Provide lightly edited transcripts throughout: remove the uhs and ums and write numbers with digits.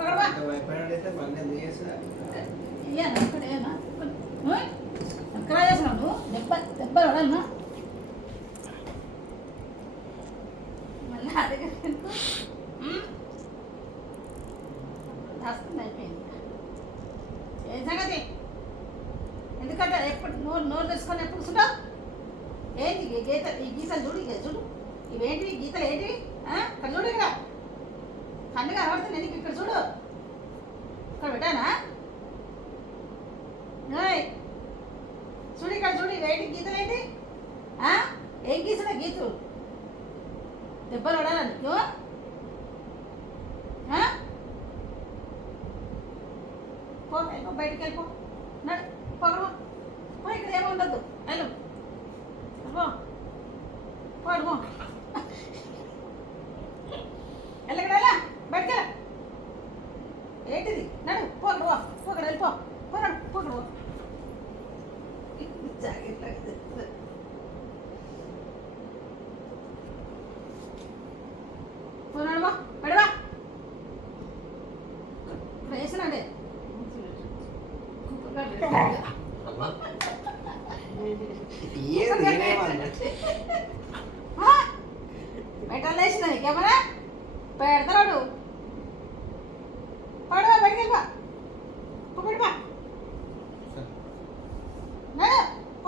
భయపడైతే మళ్ళీ ఎందుకు చేస్తా ఎక్కడ చేసినావు నువ్వు దెబ్బలు పడాలన్నా మళ్ళీ అడిగి రాస్తుంది అయిపోయింది ఏం సంగతి ఎందుకంటే ఎప్పుడు నోరు తెచ్చుకొని ఎప్పుడు చూడవు ఏంటి ఈ గీతలు చూడు ఇక చూడు ఇవేంటివి గీతలు ఏంటివి ఇక్కడ చూడు ఇక్కడ కన్ను కనబడుతుంది నీకు ఇక్కడ చూడు ఇక్కడ పెట్టానా చూడు ఇక్కడ చూడు ఇవేంటి గీతలు ఏంటి ఏం గీసిన గీతలు దెబ్బలు పడాలా నీకు పో బయటికి వెళ్ళిపో పో ఇక్కడ ఏమో ఉండద్దు వెళ్ళు పో వెళ్ళకడా బయటకి ఏంటిది నడు పోకడ వెళ్ళిపో పోకడ జాగ్రత్త పోనాడువా పడవా వేసినాడే మెటల్ వేసిన నీకేమన్నా పెడతాడు పడవా బయటికి వెళ్ళిపా పెట్టుబా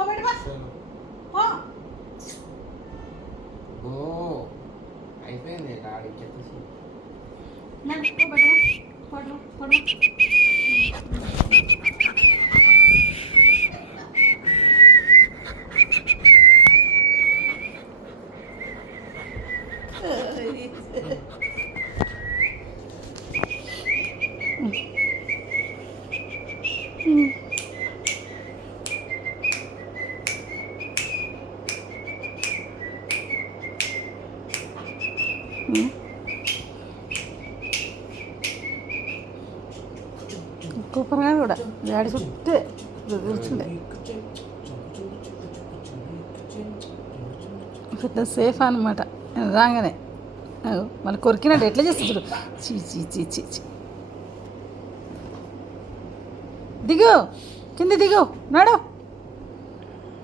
పెట్టుబా అయిపోయింది డాడీ చెప్పేసి సూపర్గా కూడా డాడీ చుట్టే కూర్చుండే పెద్ద సేఫ్ అనమాట రాగానే మళ్ళీ కొరికినట్టు ఎట్లా చేస్తుంది చీ చీ చీ చీ చీ దిగు కింద దిగు నడు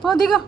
పో దిగు